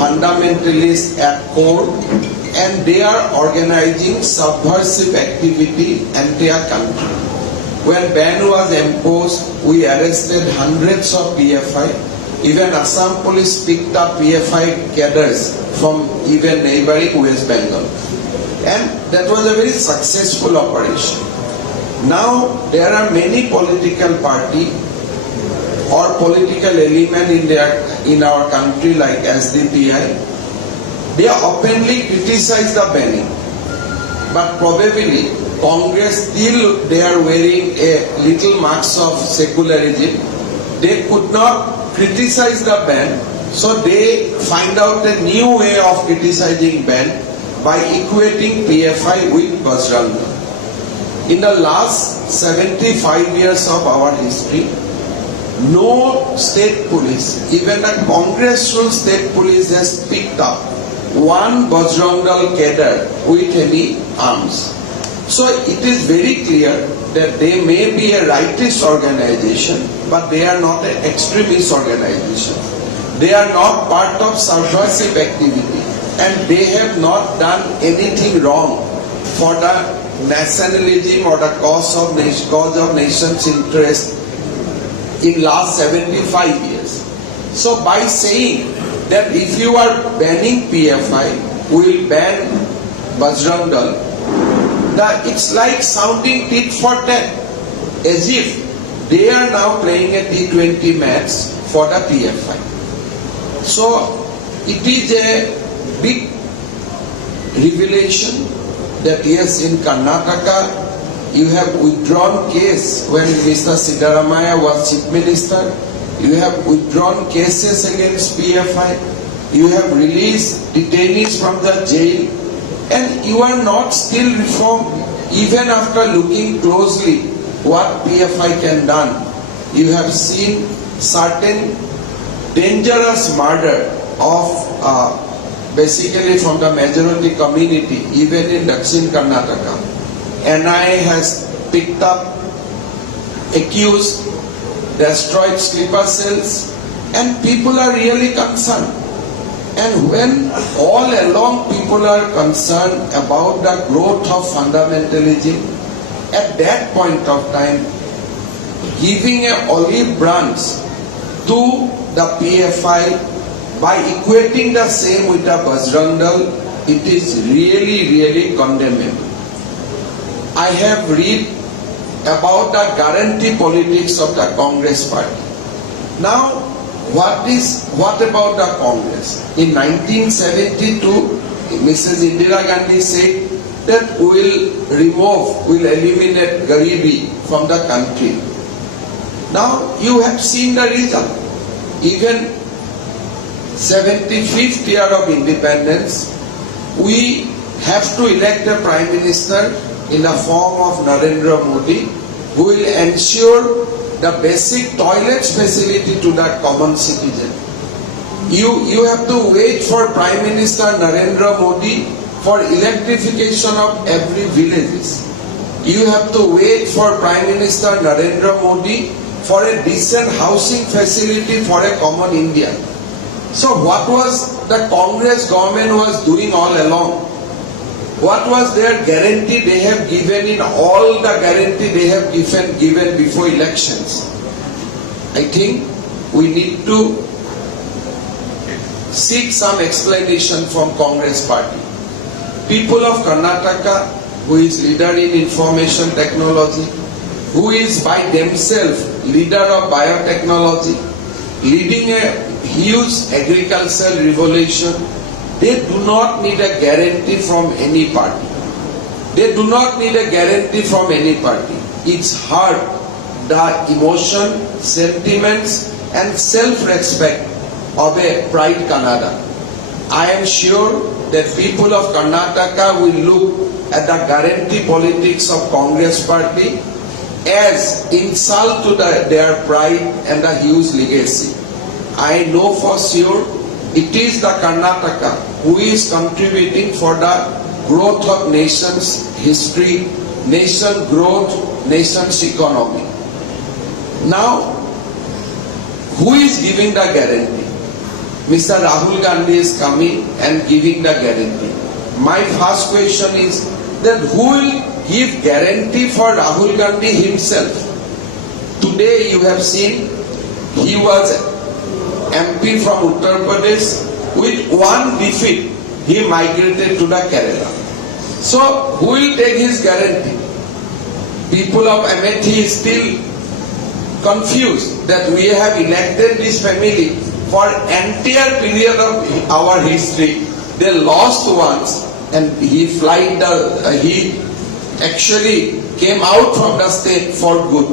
fundamentalists at core, and they are organizing subversive activity entire country. When ban was imposed, we arrested hundreds of PFI. Even Assam police picked up PFI cadres from even neighboring West Bengal. And that was a very successful operation. Now there are many political parties or political element in our country like SDPI. They openly criticize the banning, but probably Congress still they are wearing a little marks of secularism. They could not criticize the ban, so they find out a new way of criticizing ban by equating PFI with Bajrang Dal. In the last 75 years of our history, no state police, even a congressional state police has picked up one Bajrang Dal cadre with any arms. So it is very clear that they may be a rightist organization, but they are not an extremist organization. They are not part of subversive activity, and they have not done anything wrong for the nationalism or the cause of nation's interest in last 75 years. So by saying that if you are banning PFI, we will ban Bajrang Dal, it's like sounding tit for tat, as if they are now playing a T20 match for the PFI. So it is a big revelation that yes, in Karnataka you have withdrawn case when Mr. Siddaramaiah was Chief Minister. You have withdrawn cases against PFI. You have released detainees from the jail. And you are not still reformed, even after looking closely what PFI can done. You have seen certain dangerous murder of basically from the majority community, even in Dakshin Karnataka. NIA has picked up, accused, destroyed sleeper cells, and people are really concerned. And when all along people are concerned about the growth of fundamentalism, at that point of time, giving an olive branch to the PFI by equating the same with the Bajrang Dal, it is really, really condemnable. I have read about the guarantee politics of the Congress party. Now, what about the Congress? In 1972, Mrs. Indira Gandhi said that we will eliminate Garibi from the country. Now you have seen the result. Even 75th year of independence, we have to elect a Prime Minister in the form of Narendra Modi, who will ensure the basic toilets facility to the common citizen. You have to wait for Prime Minister Narendra Modi for electrification of every villages. You have to wait for Prime Minister Narendra Modi for a decent housing facility for a common Indian. So what was the Congress government was doing all along? What was their guarantee they have given in all the guarantee they have given before elections? I think we need to seek some explanation from Congress party. People of Karnataka, who is leader in information technology, who is by themselves leader of biotechnology, leading a huge agricultural revolution, they do not need a guarantee from any party. They do not need a guarantee from any party. It's hard, the emotion, sentiments, and self-respect of a pride Kannada. I am sure that people of Karnataka will look at the guarantee politics of Congress party as insult to their pride and the huge legacy. I know for sure it is the Karnataka who is contributing for the growth of nation's history, nation growth, nation's economy. Now, who is giving the guarantee? Mr. Rahul Gandhi is coming and giving the guarantee. My first question is that who will give guarantee for Rahul Gandhi himself? Today you have seen he was MP from Uttar Pradesh. With one defeat, he migrated to the Kerala. So who will take his guarantee? People of Amethi still confused that we have elected this family for entire period of our history. They lost once, and he actually came out from the state for good.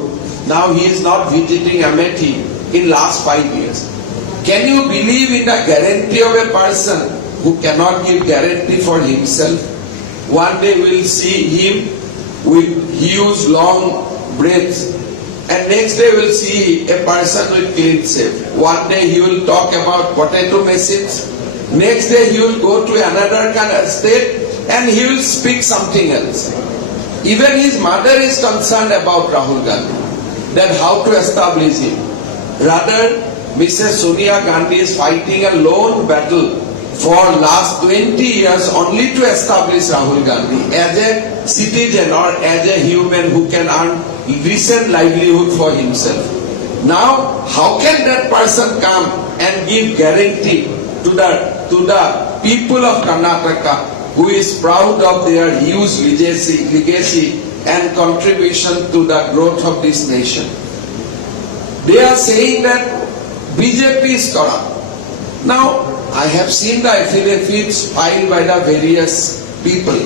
Now he is not visiting Amethi in last 5 years. Can you believe in the guarantee of a person who cannot give guarantee for himself? One day we will see him with huge long braids, and next day we will see a person with clean shave. One day he will talk about potato machines. Next day he will go to another kind of state and he will speak something else. Even his mother is concerned about Rahul Gandhi, that how to establish him. Rather, Mrs. Sonia Gandhi is fighting a lone battle for last 20 years only to establish Rahul Gandhi as a citizen or as a human who can earn decent livelihood for himself. Now, how can that person come and give guarantee to the people of Karnataka, who is proud of their huge legacy and contribution to the growth of this nation? They are saying that BJP is corrupt. Now, I have seen the affidavits filed by the various people.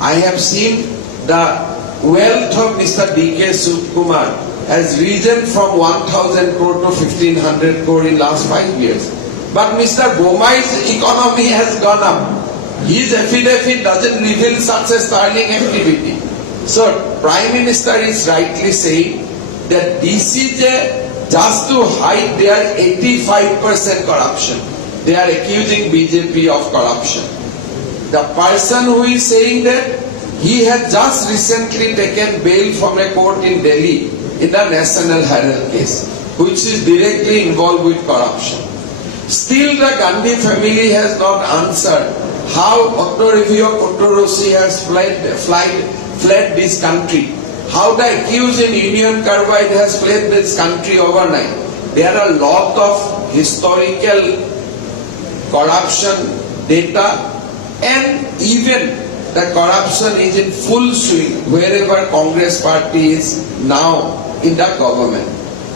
I have seen the wealth of Mr. D.K. Subkumar has risen from 1,000 crore to 1,500 crore in last 5 years. But Mr. Bomai's economy has gone up. His affidavit doesn't reveal such a sterling activity. So, Prime Minister is rightly saying that this is just to hide their 85% corruption. They are accusing BJP of corruption. The person who is saying that, he had just recently taken bail from a court in Delhi in the National Herald case, which is directly involved with corruption. Still the Gandhi family has not answered how Octorevio Cotorosi has fled this country, how the accused in Union Carbide has fled this country overnight. There are a lot of historical corruption data, and even the corruption is in full swing wherever Congress party is now in the government.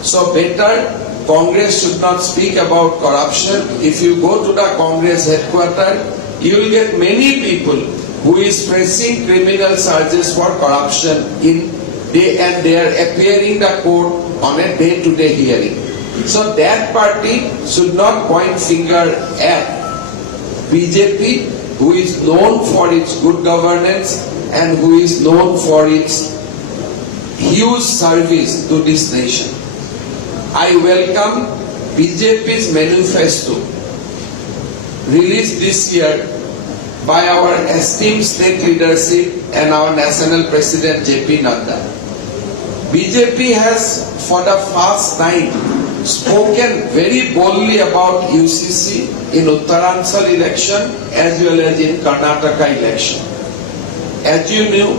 So better Congress should not speak about corruption. If you go to the Congress headquarters, you will get many people who is facing criminal charges for corruption and they are appearing the court on a day-to-day hearing. So that party should not point finger at BJP, who is known for its good governance and who is known for its huge service to this nation. I welcome BJP's manifesto released this year by our esteemed state leadership and our national president JP Nadda. BJP has for the first time spoken very boldly about UCC in Uttaranchal election as well as in Karnataka election. As you know,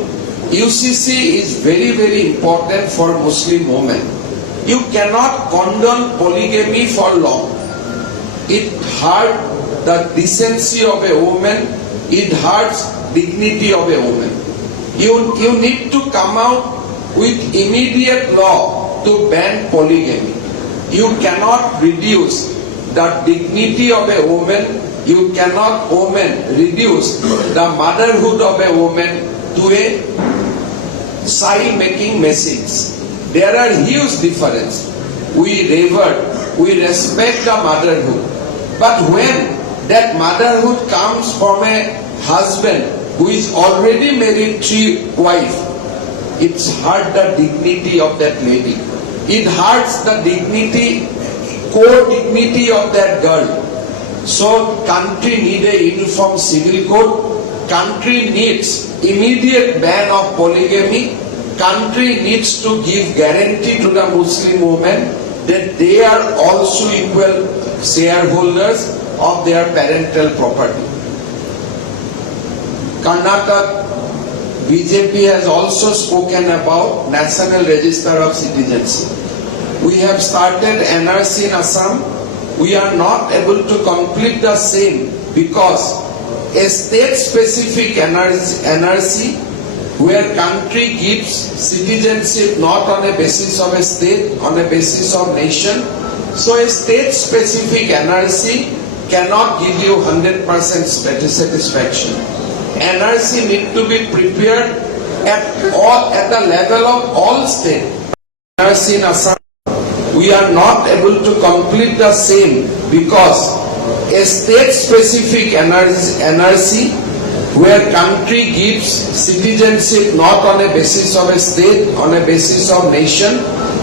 UCC is very, very important for Muslim women. You cannot condone polygamy for long. It hurts the decency of a woman. It hurts dignity of a woman. You need to come out with immediate law to ban polygamy. You cannot reduce the dignity of a woman. You cannot reduce the motherhood of a woman to a child-making machine. There are huge differences. We revere, we respect the motherhood. But when that motherhood comes from a husband who is already married to wife, it's hurt the dignity of that lady. It hurts the dignity, core dignity of that girl. So country needs a uniform civil code. Country needs immediate ban of polygamy. Country needs to give guarantee to the Muslim woman that they are also equal shareholders of their parental property. Karnataka BJP has also spoken about National Register of Citizenship. We have started NRC in Assam. We are not able to complete the same because a state-specific NRC where country gives citizenship not on a basis of a state, on a basis of nation. So a state-specific NRC cannot give you 100% satisfaction. NRC need to be prepared at the level of all states. NRC in Assam, we are not able to complete the same because a state-specific NRC where country gives citizenship not on a basis of a state, on a basis of nation.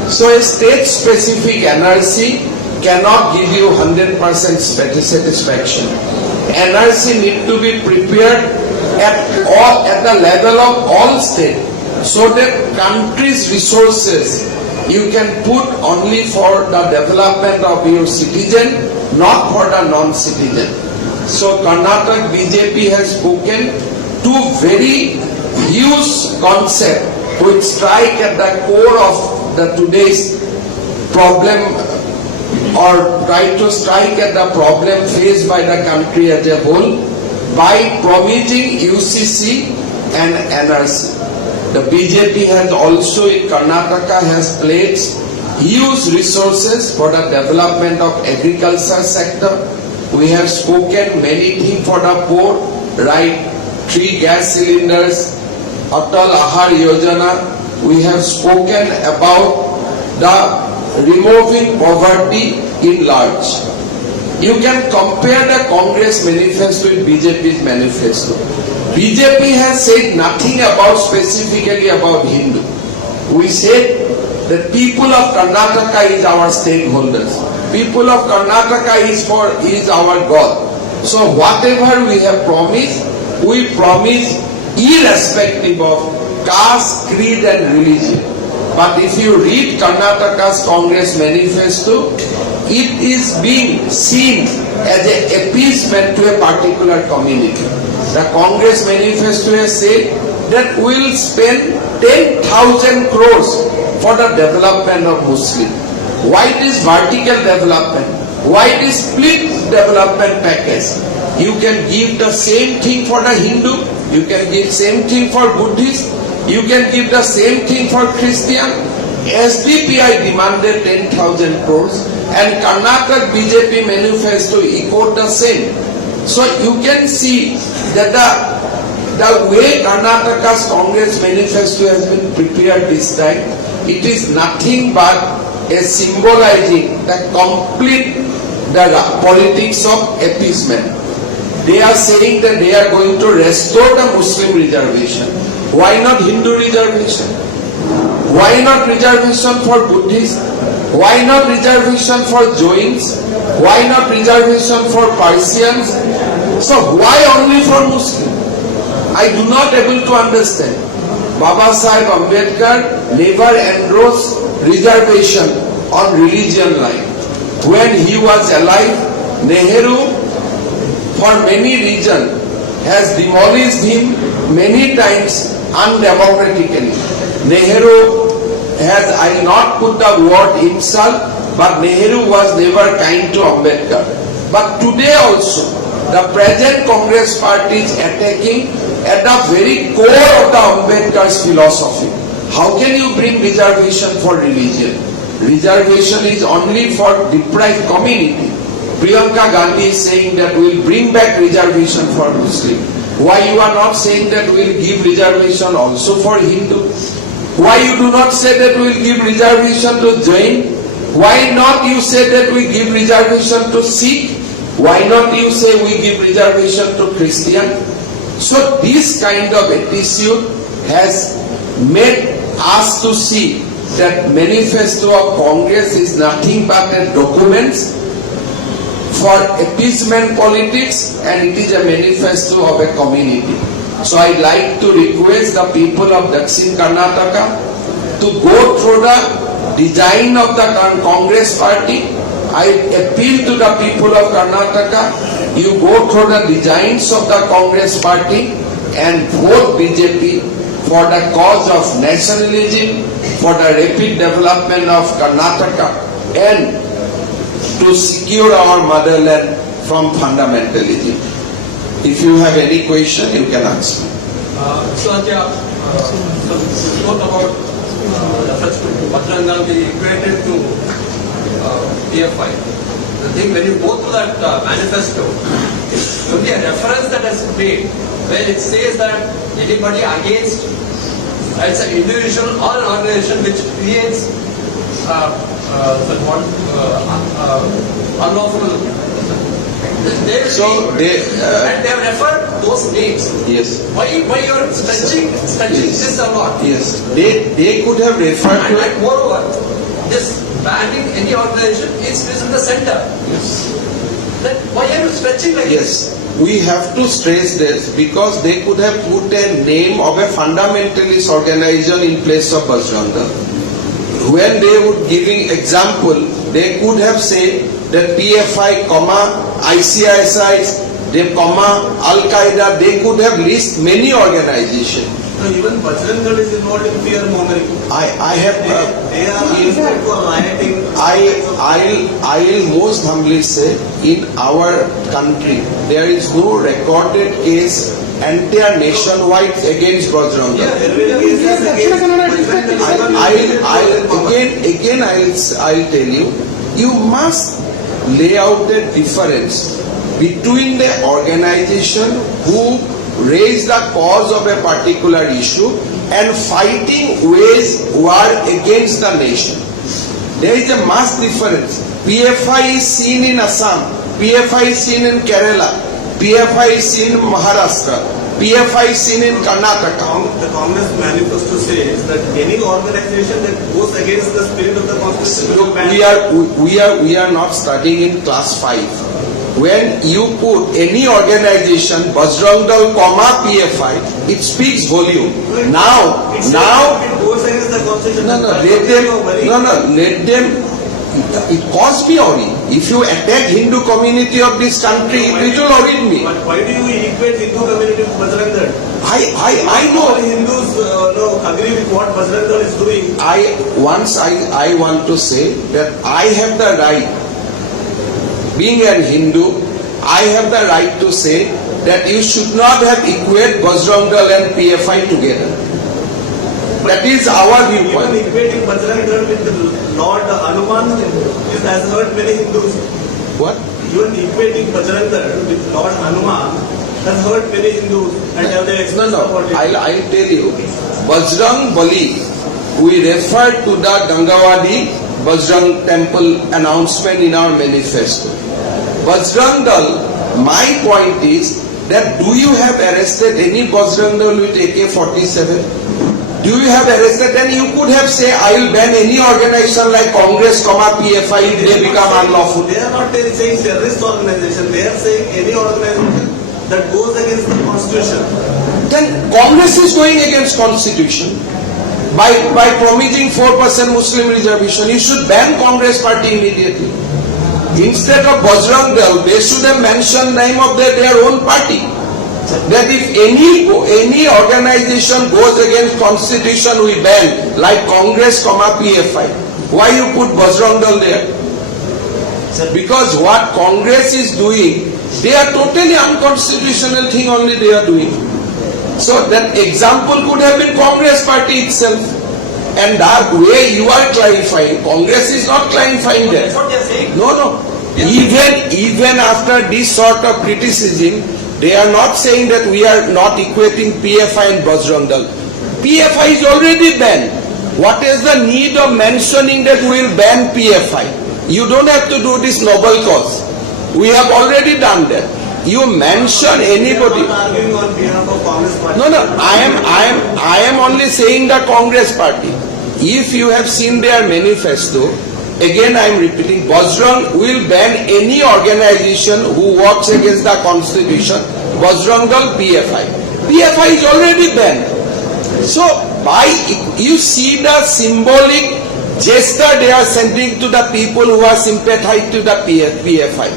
So a state-specific NRC cannot give you 100% satisfaction. NRC need to be prepared at the level of all states so that country's resources you can put only for the development of your citizen, not for the non-citizen. So Karnataka BJP has spoken two very huge concepts which strike at the core of the today's problem or try to strike at the problem faced by the country as a whole by promising UCC and NRC. The BJP has also in Karnataka has pledged huge resources for the development of agriculture sector. We have spoken many things for the poor, right? 3 gas cylinders, Atal Ahar Yojana. We have spoken about the removing poverty in large. You can compare the Congress manifesto with BJP's manifesto. BJP has said nothing about specifically about Hindu. We said that people of Karnataka is our stakeholders. People of Karnataka is our God. So whatever we have promised, we promise irrespective of caste, creed and religion. But if you read Karnataka's Congress manifesto, it is being seen as an appeasement to a particular community. The Congress manifesto has said that we will spend 10,000 crores for the development of Muslim. Why this vertical development? Why this split development package? You can give the same thing for the Hindu, you can give same thing for Buddhist, you can give the same thing for Christian. SDPI demanded 10,000 crores and Karnataka BJP manifesto echoed the same. So you can see that the way Karnataka's Congress manifesto has been prepared this time, it is nothing but a symbolizing the complete politics of appeasement. They are saying that they are going to restore the Muslim reservation. Why not Hindu reservation? Why not reservation for Buddhists? Why not reservation for Jains? Why not reservation for Persians? So why only for Muslims? I do not able to understand. Baba Sahib Ambedkar never endorsed reservation on religion line. When he was alive, Nehru for many reasons has demolished him many times undemocratically. Nehru has, I will not put the word insult, but Nehru was never kind to Ambedkar. But today also, the present Congress party is attacking at the very core of the Ambedkar's philosophy. How can you bring reservation for religion? Reservation is only for deprived community. Priyanka Gandhi is saying that we will bring back reservation for Muslim. Why you are not saying that we will give reservation also for Hindu? Why you do not say that we will give reservation to Jain? Why not you say that we give reservation to Sikh? Why not you say we give reservation to Christian? So this kind of attitude has made us to see that manifesto of Congress is nothing but a document for appeasement politics and it is a manifesto of a community. So I like to request the people of Dakshin Karnataka to go through the design of the Congress party. I appeal to the people of Karnataka, you go through the designs of the Congress party and vote BJP for the cause of nationalism, for the rapid development of Karnataka, and to secure our motherland from fundamentalism. If you have any question, you can ask me. So spoke about Bajrang Dal being equated to PFI. The thing, when you go through that manifesto, it's only a reference that is made where it says that anybody against, it's an individual or an organization which creates unlawful. And they have referred those names. Yes. Why you are stretching this a lot? Yes. They could have referred to it. And moreover, this banning any organization is in the center. Yes. Then why are you stretching like this? Yes. We have to stress this because they could have put a name of a fundamentalist organization in place of Bajrang Dal. When they would giving example, they could have said that PFI, ICISI, Al Qaeda, they could have list many organizations. No, even Bajrang Dal is involved in fear mongering. I have. They are involved for rioting. I'll most humbly say, in our country, there is no recorded case entire nationwide against Bajrang Dal. I'll tell you, you must lay out the difference between the organization who raise the cause of a particular issue and fighting ways war against the nation. There is a mass difference. PFI is seen in Assam, PFI is seen in Kerala, PFI is seen in Maharashtra, PFI is seen in Karnataka. The Congress manifesto says that any organization that goes against the spirit of the Constitution will ban. We are not studying in class 5. When you put any organization, Bajrang Dal, PFI, it speaks volume. Now, it goes against the Constitution. Let them. It caused me worry. If you attack Hindu community of this country, it will worry me. But why do you equate Hindu community with Bajrang Dal? I know. All Hindus agree with what Bajrang Dal is doing. I want to say that I have the right. Being an Hindu, I have the right to say that you should not have equated Bajrang Dal and PFI together. That is our viewpoint. Even equating Bajrang Dal with the Lord Hanuman has hurt many Hindus. What? Even equating Bajrang Dal with Lord Hanuman has hurt many Hindus and have they expressed support. I'll tell you. Bajrang Bali, we refer to the Gangawadi Bajrang temple announcement in our manifesto. Bajrang Dal, my point is that do you have arrested any Bajrang Dal with AK-47? Do you have arrested? Then you could have said, I will ban any organization like Congress, PFI if they become unlawful. They are not saying terrorist organization. They are saying any organization that goes against the Constitution. Then Congress is going against Constitution. By promising 4% Muslim reservation, you should ban Congress party immediately. Instead of Bajrang Dal, they should have mentioned name of their own party. That if any organization goes against Constitution, we ban, like Congress, PFI. Why you put Bajrang Dal there? Because what Congress is doing, they are totally unconstitutional thing only they are doing. So that example could have been Congress party itself. And that way you are clarifying. Congress is not clarifying that. That's what they are saying. No. Even after this sort of criticism, they are not saying that we are not equating PFI and Bajrang Dal. PFI is already banned. What is the need of mentioning that we will ban PFI? You don't have to do this noble cause. We have already done that. You mention anybody. Arguing on behalf of Congress party. No. I am only saying the Congress party. If you have seen their manifesto, again I am repeating, Bajrang will ban any organization who works against the Constitution. Bajrang Dal, PFI. PFI is already banned. So you see the symbolic gesture they are sending to the people who are sympathized to the PFI.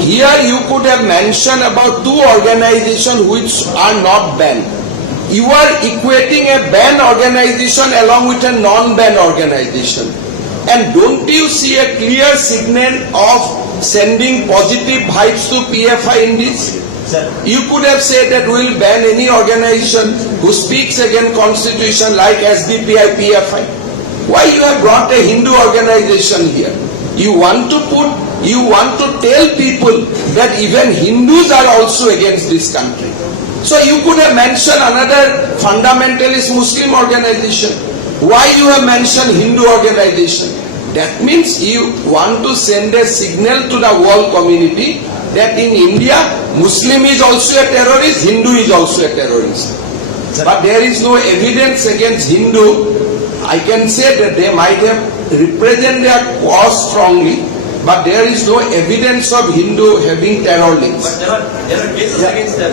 Here you could have mentioned about two organizations which are not banned. You are equating a banned organization along with a non-banned organization. And don't you see a clear signal of sending positive vibes to PFI in this? Sir, You could have said that we will ban any organization who speaks against constitution like SDPI, PFI. Why you have brought a Hindu organization here? You want to tell people that even Hindus are also against this country. So you could have mentioned another fundamentalist Muslim organization. Why you have mentioned Hindu organization? That means you want to send a signal to the world community that in India, Muslim is also a terrorist, Hindu is also a terrorist. But there is no evidence against Hindu. I can say that they might have represented their cause strongly, but there is no evidence of Hindu having terror links. But there are cases against them.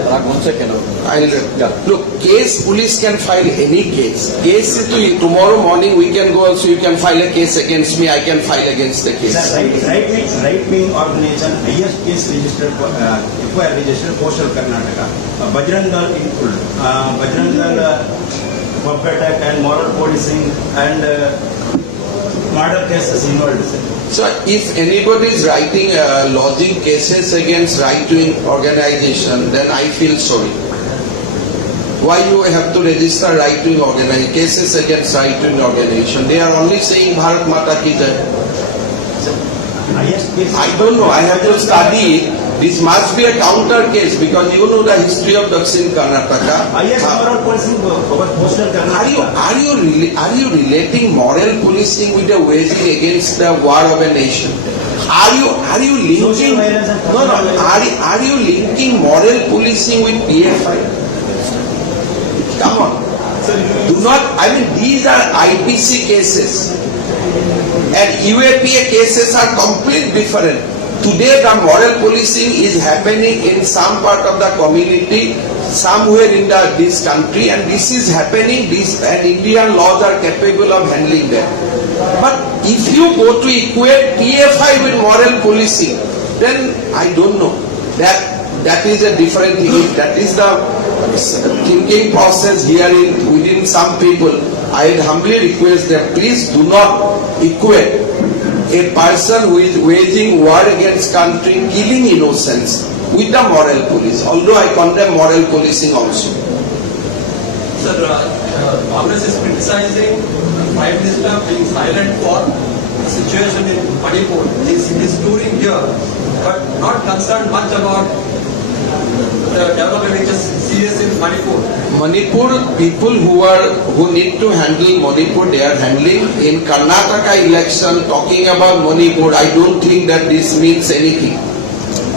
Look, case, police can file any case. Case tomorrow morning we can go also, you can file a case against me, I can file against the case. sir, right-wing organization, highest case registered, FIR registered, Coastal Karnataka. Bajrang Dal in full. Bajrang Dal pub attack and moral policing and murder cases involved, sir. So if anybody is writing, lodging cases against right-wing organization, then I feel sorry. Why you have to register right-wing organization, cases against right-wing organization? They are only saying Bharat Mata ki jai. Highest case. I don't know, I have to study it. This must be a counter case because you know the history of Dakshin Karnataka. Highest moral policing, Coastal Karnataka. Are you relating moral policing with the waging against the war of a nation? Are you linking? Social violence and No. violence. Are you linking moral policing with PFI? Come on. Do not. I mean, these are IPC cases, and UAPA cases are completely different. Today, the moral policing is happening in some part of the community, somewhere in this country, and this is happening. And Indian laws are capable of handling that. But if you go to equate PFI with moral policing, then I don't know. That is a different thing. That is the thinking process here within some people. I humbly request that please do not equate a person who is waging war against country, killing innocents, with the moral police. Although I condemn moral policing also. Sir, Congress is criticizing the Prime Minister being silent for the situation in Manipur. He is touring here, but not concerned much about the development which is serious in Manipur. Manipur, people who need to handle Manipur, they are handling. In Karnataka election, talking about Manipur, I don't think that this means anything.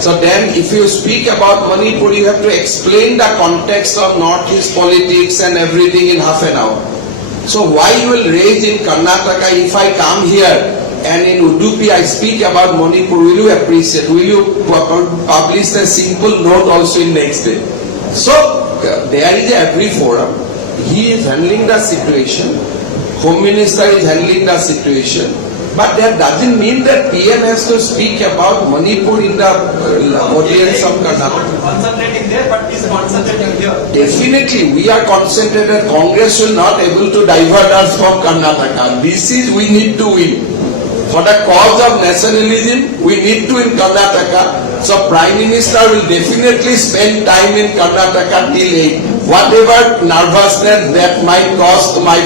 So then, if you speak about Manipur, you have to explain the context of Northeast politics and everything in half an hour. So why you will raise in Karnataka if I come here and in Udupi I speak about Manipur, will you appreciate? Will you publish a simple note also in next day? So there is every forum. He is handling the situation. Home Minister is handling the situation. But that doesn't mean that PM has to speak about Manipur in the audience of Karnataka. Concentrating there, but he's concentrating here. Definitely, we are concentrated. Congress will not able to divert us from Karnataka. This is, we need to win. For the cause of nationalism, we need to in Karnataka. So Prime Minister will definitely spend time in Karnataka till 8. Whatever nervousness that might cause to my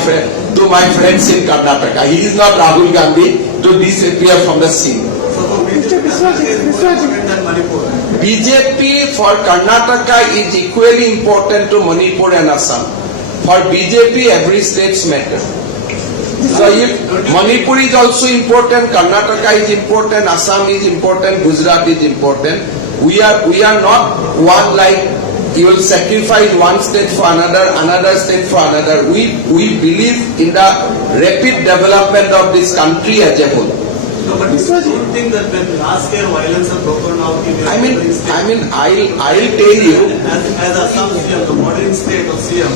friends in Karnataka. He is not Rahul Gandhi to disappear from the scene. So for BJP, is more important than Manipur. BJP for Karnataka is equally important to Manipur and Assam. For BJP, every state matters. So if Manipur is also important, Karnataka is important, Assam is important, Gujarat is important. We are not one like you will sacrifice one state for another state for another. We believe in the rapid development of this country as a whole. No, but you don't think that when last year violence has broken out in your bordering state, I'll tell you. as Assam CM, the bordering state of CM,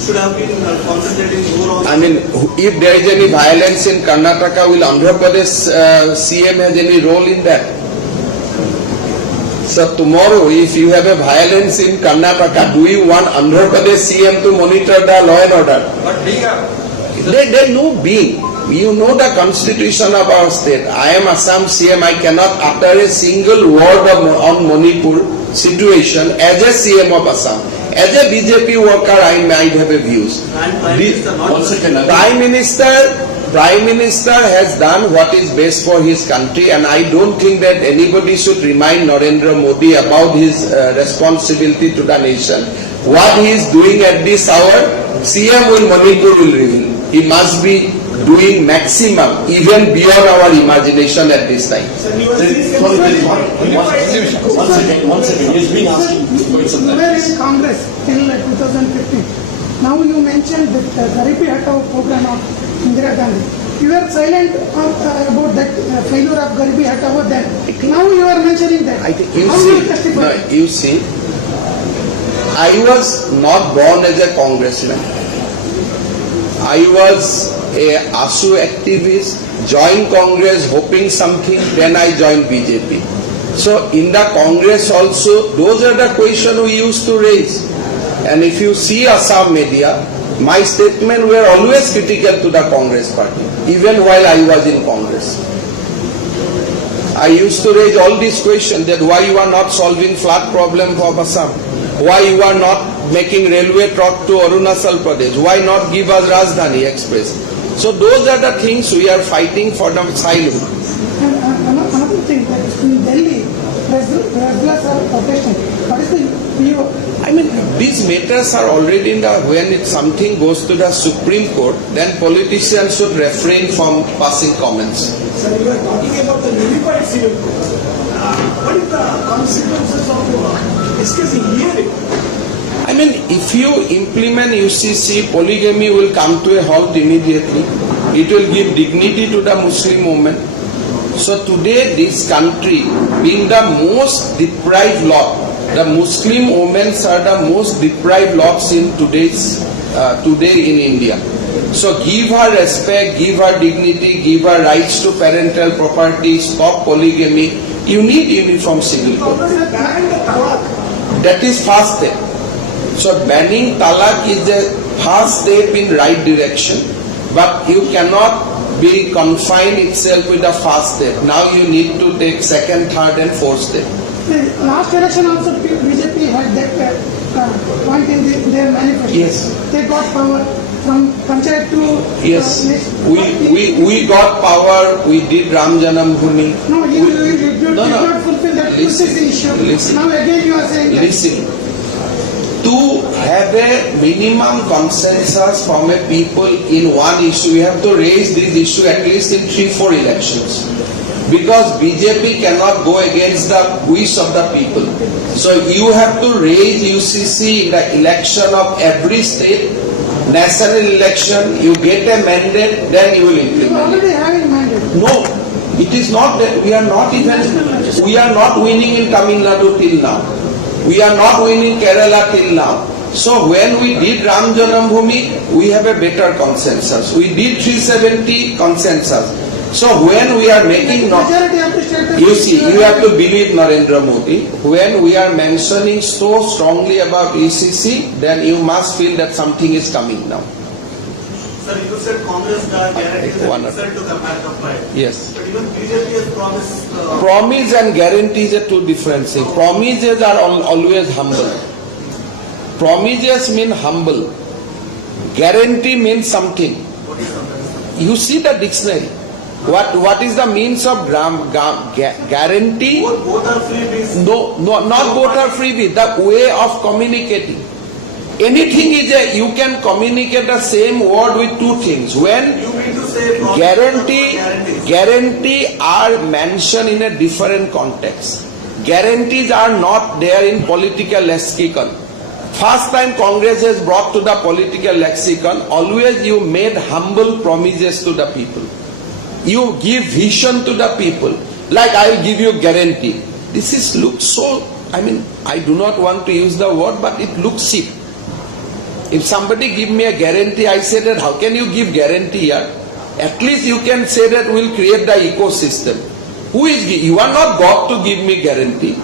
should have been concentrating more on. I mean, if there is any violence in Karnataka, will Andhra Pradesh CM has any role in that? So tomorrow, if you have a violence in Karnataka, do you want Andhra Pradesh CM to monitor the law and order? But being a They know being. You know the constitution of our state. I am Assam CM. I cannot utter a single word on Manipur situation as a CM of Assam. As a BJP worker, I might have a views. And Prime Minister not. One second. Prime Minister has done what is best for his country, and I don't think that anybody should remind Narendra Modi about his responsibility to the nation. What he is doing at this hour, CM will Manipur will reveal. He must be doing maximum, even beyond our imagination at this time. One second. He's been asking for some You were time. in Congress till 2015. Now you mentioned that Garibi Hatao program of Indira Gandhi. You were silent about that failure of Garibi Hatao then. Now you are mentioning that. I think you How see, you justify? no, you see, I was not born as a congressman. I was a ASU activist, joined Congress hoping something, then I joined BJP. So in the Congress also, those are the questions we used to raise. And if you see Assam media, my statements were always critical to the Congress party, even while I was in Congress. I used to raise all these questions that why you are not solving flood problem of Assam, why you are not making railway track to Arunachal Pradesh, why not give us Rajdhani Express. So those are the things we are fighting for the asylum. And another thing that in Delhi, wrestlers are protesting. What is the view? I mean, these matters are already in the, when something goes to the Supreme Court, then politicians should refrain from passing comments. Sir, you are talking about the unified civil code. What is the consequences of discussing hearing? I mean, if you implement UCC, polygamy will come to a halt immediately. It will give dignity to the Muslim woman. So today, this country, being the most deprived lot, the Muslim women are the most deprived lots in today in India. So give her respect, give her dignity, give her rights to parental property, stop polygamy. You need uniform civil code. Congress has banned the talak. That is first step. So banning talak is a first step in right direction. But you cannot be confined itself with the first step. Now you need to take second, third and fourth step. The last election also BJP had that point in their manifesto. Yes. They got power from panchayat to Yes, nation. we got power, we did Ram Janam Bhoomi. No, you did No, no. not fulfill that Listen, issue. listen. Now again you are saying that. Listen, to have a minimum consensus from a people in one issue, we have to raise this issue at least in 3-4 elections. Because BJP cannot go against the wish of the people. So you have to raise UCC in the election of every state, national election, you get a mandate, then you will You implement it. already having mandate. No, it is not that we are not winning in Tamil Nadu till now. We are not winning Kerala till now. So when we did Ram Janam Bhoomi, we have a better consensus. We did 370 consensus. So when we are making Majority of the states. you see, you have to believe Narendra Modi. When we are mentioning so strongly about ECC, then you must feel that something is coming now. Sir, you said Congress guarantees One an insult to the pact of pride. Yes. But even BJP has promised. Promise and guarantees are two different things. Promises are always humble. Promises mean humble. Guarantee means something. What is the You see the dictionary. What is the means of guarantee? both are free means. No, not both are freebie. The way of communicating. Anything is you can communicate the same word with two things. When You mean to say promise guarantee are mentioned in a different context. Guarantees are not there in political lexicon. First time Congress has brought to the political lexicon, always you made humble promises to the people. You give vision to the people. Like I will give you guarantee. This is looks so, I mean, I do not want to use the word, but it looks cheap. If somebody give me a guarantee, I say that how can you give guarantee here? At least you can say that we'll create the ecosystem. You are not God to give me guarantee.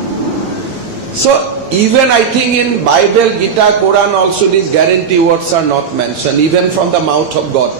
So even I think in Bible, Gita, Quran also these guarantee words are not mentioned, even from the mouth of God.